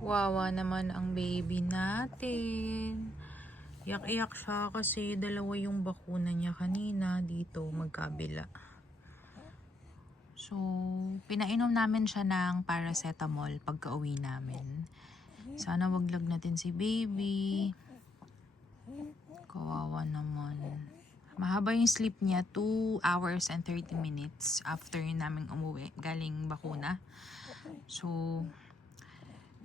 Wawa naman ang baby natin. Iyak-iyak siya kasi dalawa yung bakuna niya kanina dito magkabila. So, pinainom namin siya ng paracetamol pagka-uwi namin. Sana wag lagnatin si baby. Kawawa naman. Mahaba yung sleep niya, 2 hours and 30 minutes after namin umuwi galing bakuna. So,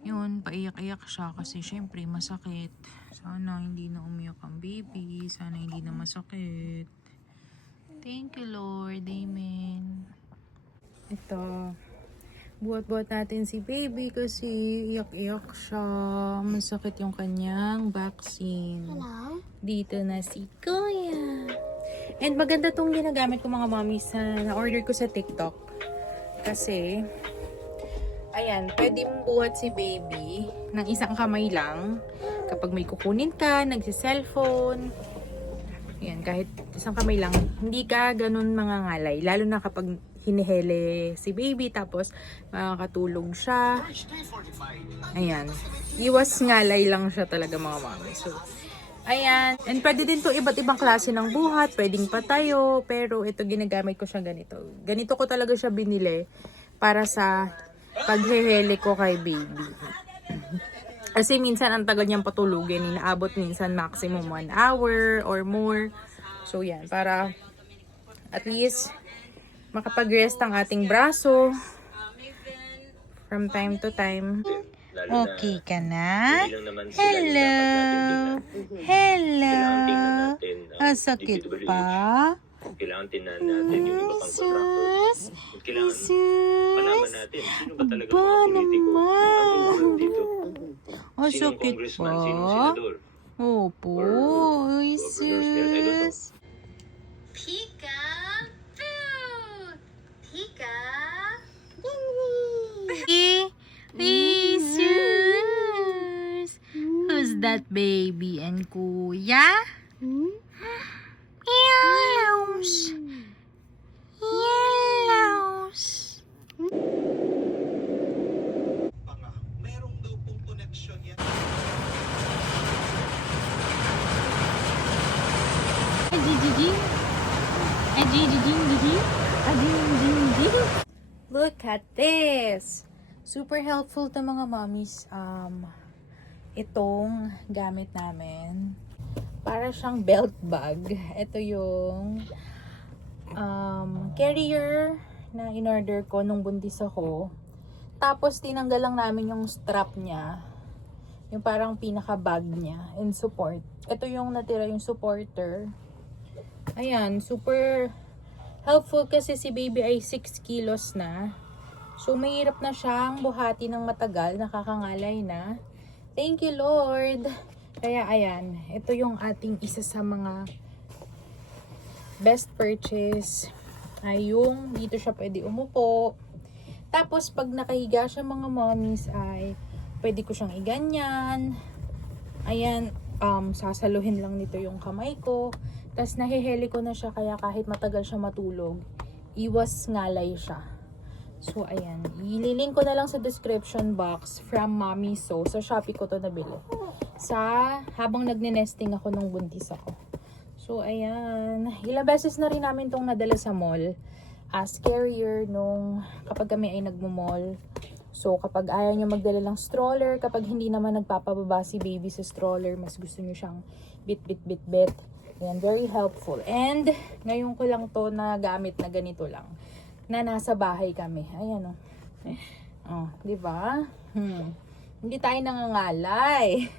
yun, paiyak-iyak siya kasi syempre masakit. Sana hindi na umiyak ang baby. Sana hindi na masakit. Thank you, Lord. Amen. Ito. Buhat-buhat natin si baby kasi iyak-iyak siya. Masakit yung kanyang vaccine. Hello? Dito na si Kuya. And maganda tong ginagamit ko mga mommies na na-order ko sa TikTok. Kasi, ayan, pwede mong buhat si baby ng isang kamay lang. Kapag may kukunin ka, nagsi-cellphone. Ayan, kahit isang kamay lang. Hindi ka ganun mangangalay. Lalo na kapag hinihele si baby tapos makakatulog siya. Ayan. Iwas ngalay lang siya talaga mga mami. So, ayan. And pwede din to iba't ibang klase ng buhat. Pwedeng patayo. Pero ito ginagamit ko siya ganito. Ganito ko talaga siya binili para sa paghehele ko kay baby. Kasi minsan ang tagal niyang patulugin. Inaabot minsan maximum 1 hour or more. So yan. Para at least makapag-rest ang ating braso from time to time. Okay ka na? Hello! Hello! Ang sakit pa? Kailangan tingnan natin yung iba pang kontraktos. Kailangan malaman natin sino ba talaga mga politiko ang involved dito. Ang Sinong sakit congressman, pa? sinong senador. Opo, ay sus. Pika Boo! Pika Ay sus. Who's that baby and kuya? Yellows. Yellows. Merong daw pong connection yan. Look at this. Super helpful to mga mommies. Itong gamit namin. Para siyang belt bag. Ito yung carrier na in-order ko nung buntis ako. Tapos tinanggal lang namin yung strap niya. Yung parang pinaka-bag niya and support. Ito yung natira yung supporter. Ayan, super helpful kasi si baby ay 6 kilos na. So, mahirap na siyang buhati ng matagal. Nakakangalay na. Thank you, Lord. Kaya, ayan. Ito yung ating isa sa mga best purchase. Ay, yung dito siya pwede umupo. Tapos, pag nakahiga siya mga mommies, ay pwede ko siyang iganyan. Ayan, sasaluhin lang nito yung kamay ko. Tapos, nahiheli ko na siya kaya kahit matagal siya matulog, iwas ngalay siya. So, ayan. Ililink ko na lang sa description box from Mommy So. Sa Shopee ko to nabili. Habang nagne-nesting ako nung buntis ako. So, ayan. Ilang beses na rin namin tong nadala sa mall. As carrier nung kapag kami ay nagmo-mall. So, kapag ayaw nyo magdala ng stroller, kapag hindi naman nagpapababa si baby sa stroller, mas gusto nyo siyang bit. Ayan, very helpful. And, ngayon ko lang to na gamit na ganito lang. Na nasa bahay kami. Ayan, oh, di ba? Hindi tayo nangangalay.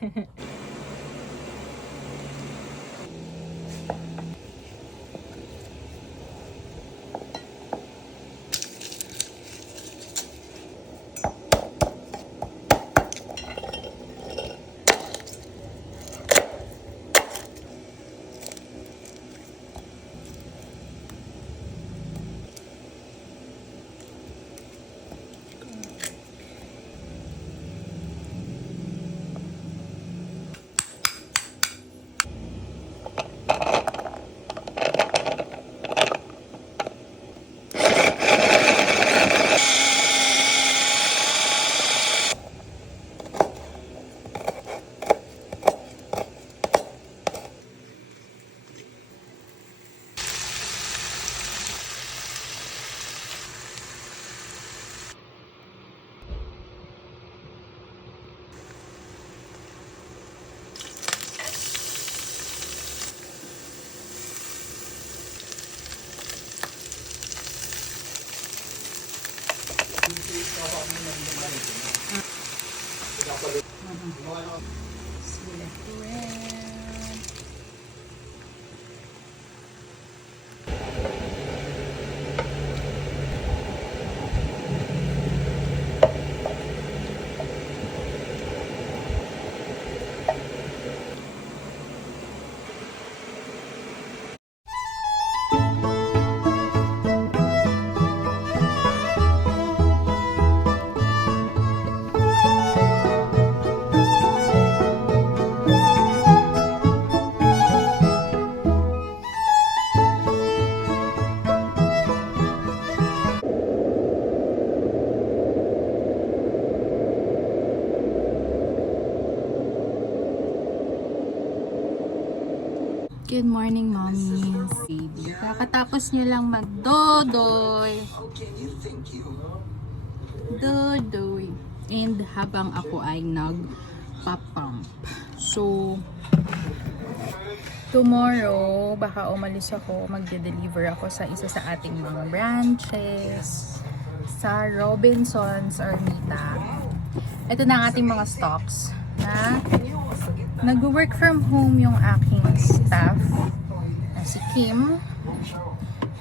Sila friend. Good morning, mommy. Baby. Kakatapos nyo lang magdodoy. Dodoy. And habang ako ay nagpapump. So, tomorrow, baka umalis ako, magde-deliver ako sa isa sa ating mga branches. Sa Robinsons or Mita. Ito na ang ating mga stocks. Na nag-work from home yung aking staff na si Kim.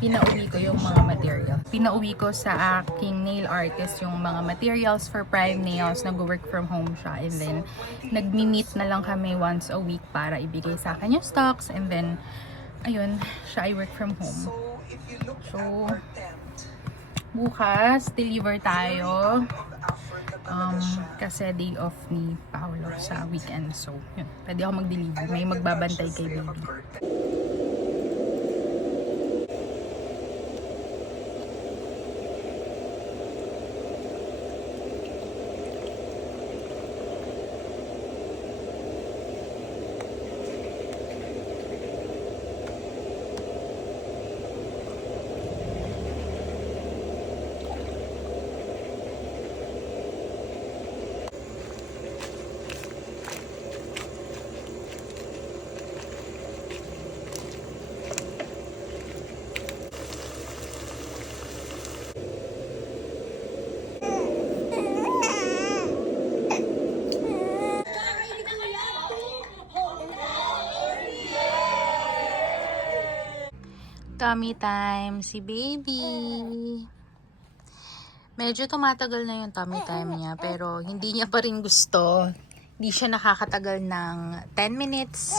Pinauwi ko yung mga material. Pinauwi ko sa aking nail artist yung mga materials for Prime Nails. Nag-work from home siya. And then, nagmi-meet na lang kami once a week para ibigay sa akin yung stocks. And then, ayun, siya ay work from home. So, bukas, deliver tayo. Kasi day off ni Paolo sa weekend. So, yun. Pwede ako mag-deliver. May magbabantay kay baby. Tummy time si baby. Medyo tumatagal na yung tummy time niya pero hindi niya pa rin gusto. Hindi siya nakakatagal ng 10 minutes.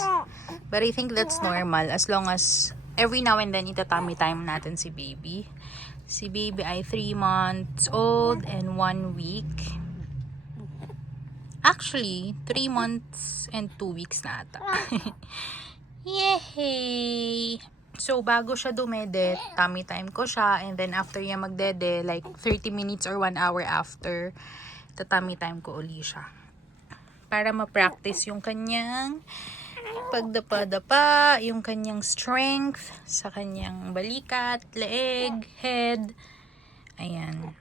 But I think that's normal as long as every now and then ita-tummy time natin si baby. Si baby ay 3 months old and 1 week. Actually, 3 months and 2 weeks na ata. Yay! So, bago siya dumede, tummy time ko siya. And then, after niya magdede, like 30 minutes or 1 hour after, tummy time ko uli siya. Para ma-practice yung kanyang pagdapa-dapa, yung kanyang strength sa kanyang balikat, leeg, head. Ayan.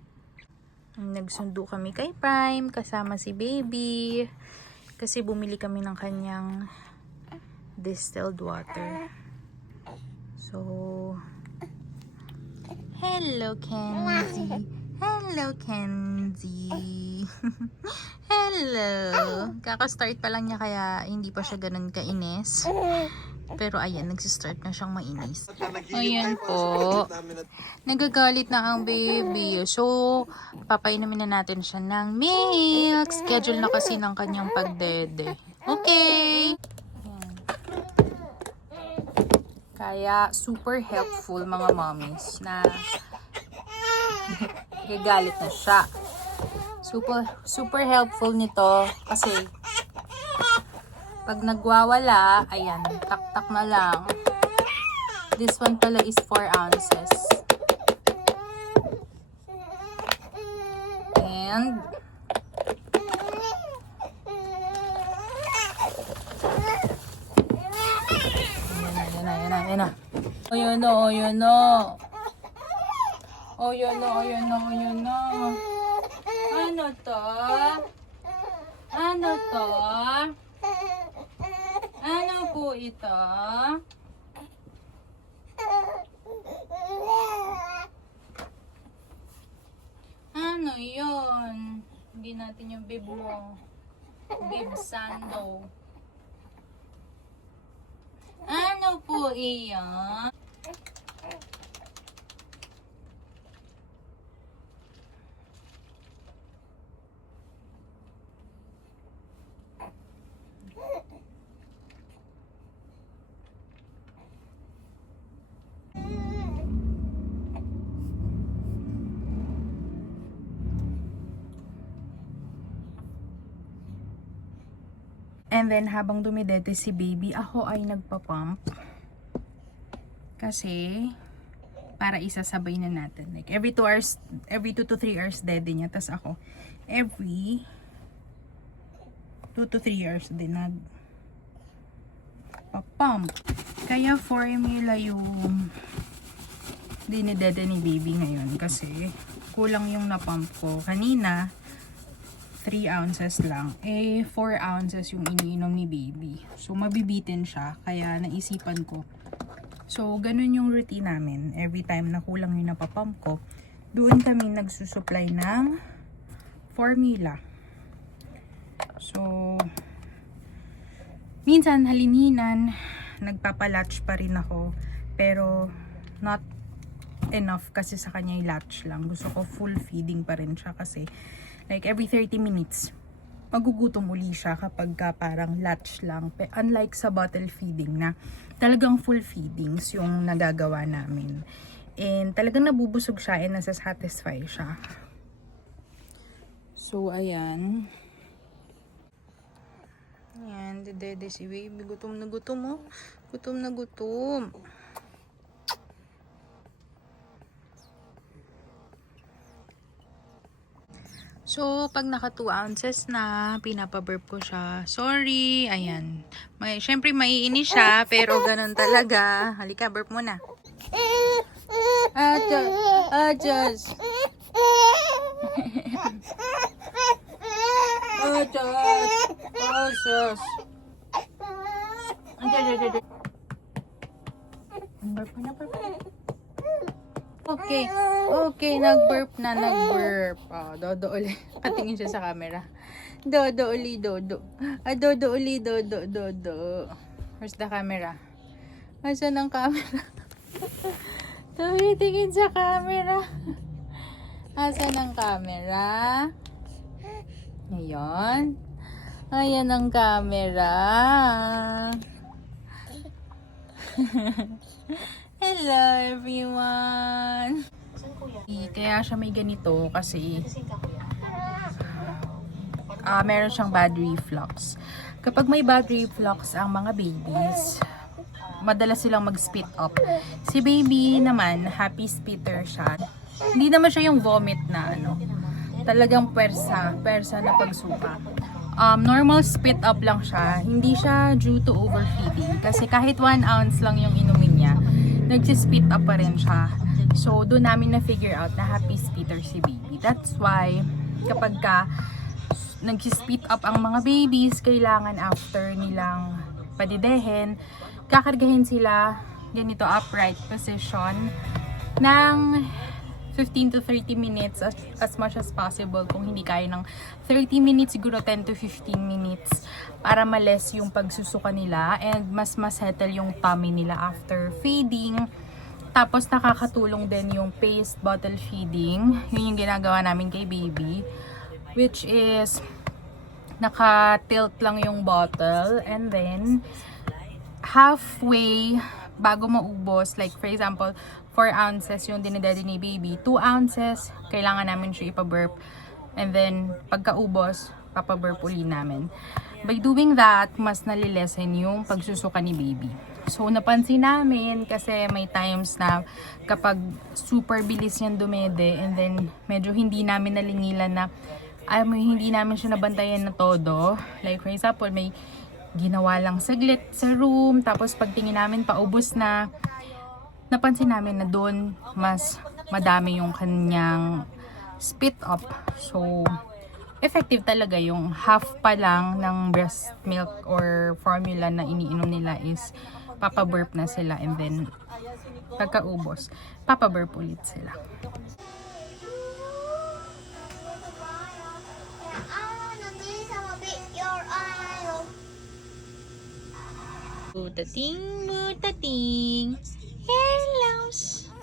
Nagsundo kami kay Prime, kasama si baby. Kasi bumili kami ng kanyang distilled water. So, hello Kenzie. Hello Kenzie. Hello. Kaka-start pa lang niya kaya hindi pa siya ganun kainis. Pero ayan, nagsistart na siyang mainis. Ayan po. Nagagalit na ang baby. So, papainumin na natin siya ng milk. Schedule na kasi ng kanyang pagdede. Okay. Kaya, super helpful mga mommies na gagalit na siya. Super helpful nito kasi pag nagwawala, ayan, tak-tak na lang. This one pala is 4 ounces. And Ayan na. Ayan na. Ano to? Ano po ito? Ano yun? Hindi natin yung bib mo. Bibsando. Ano po iyan? And then, habang dumidete si baby, ako ay nagpa-pump. Kasi, para isasabay na natin. Like, every 2 hours, every 2 to 3 hours dede niya. Tapos ako, every 2 to 3 hours din nagpa-pump. Kaya formula yung dinidede ni baby ngayon. Kasi, kulang yung na-pump ko. Kanina, 3 ounces lang. 4 ounces yung iniinom ni baby. So, mabibitin siya. Kaya, naisipan ko. So, ganun yung routine namin. Every time na kulang yung napapump ko, doon kami nagsusupply ng formula. So, minsan, halininan, nagpapalatch pa rin ako. Pero, not enough kasi sa kanya yung latch lang. Gusto ko full feeding pa rin siya kasi like every 30 minutes, magugutom uli siya kapag parang latch lang. Unlike sa bottle feeding na talagang full feedings yung nagagawa namin. And talagang nabubusog siya and nasa-satisfy siya. So, ayan. Ayan, dede si baby. Gutom na gutom, oh. Gutom na gutom. So, pag naka 2 ounces na, pinapaburp ko siya. Sorry, ayan. Siyempre, maiinis siya, pero ganun talaga. Halika, burp muna. Adjust. Adjust. Burp na, burp na. Okay, nag-burp na, nag-burp. Dodo uli. Patingin siya sa camera. Dodo uli, dodo. Dodo uli, dodo. Where's the camera? Asan ang camera? Tingin sa camera. Asan ang camera? Ayan. Ayan ang camera. Hello everyone! Kaya siya may ganito kasi meron siyang bad reflux. Kapag may bad reflux ang mga babies, madalas silang mag-spit up. Si baby naman, happy spitter siya. Hindi naman siya yung vomit na talagang persa na pagsuka. Normal spit up lang siya. Hindi siya due to overfeeding. Kasi kahit 1 ounce lang yung inumin niya, nagsispit up pa rin siya. So, doon namin na-figure out na happy spitter si baby. That's why, kapag nagsispit up ang mga babies, kailangan after nilang padidehin, kakargahin sila ganito upright position ng 15 to 30 minutes as much as possible. Kung hindi kaya ng 30 minutes, siguro 10 to 15 minutes para males yung pagsusuka nila and mas settle yung tummy nila after feeding. Tapos nakakatulong din yung paced bottle feeding. Yun yung ginagawa namin kay baby, which is naka-tilt lang yung bottle and then halfway bago maubos, like for example 4 ounces yung dinedede ni baby, 2 ounces kailangan namin siya ipa-burp and then pagkaubos papa-burp uli namin. By doing that, mas nalilesen yung pagsusuka ni baby. So napansin namin kasi may times na kapag super bilis niyang dumede and then medyo hindi namin nalingilan na hindi namin siya nabantayan na todo. Like for example, may ginawa lang saglit sa room, tapos pagtingin namin paubos na, napansin namin na doon mas madami yung kanyang spit up. So, effective talaga yung half pa lang ng breast milk or formula na iniinom nila is papaburp na sila and then pagkaubos, papaburp ulit sila. I wanna do some of it your Butating, butating. Hair loss.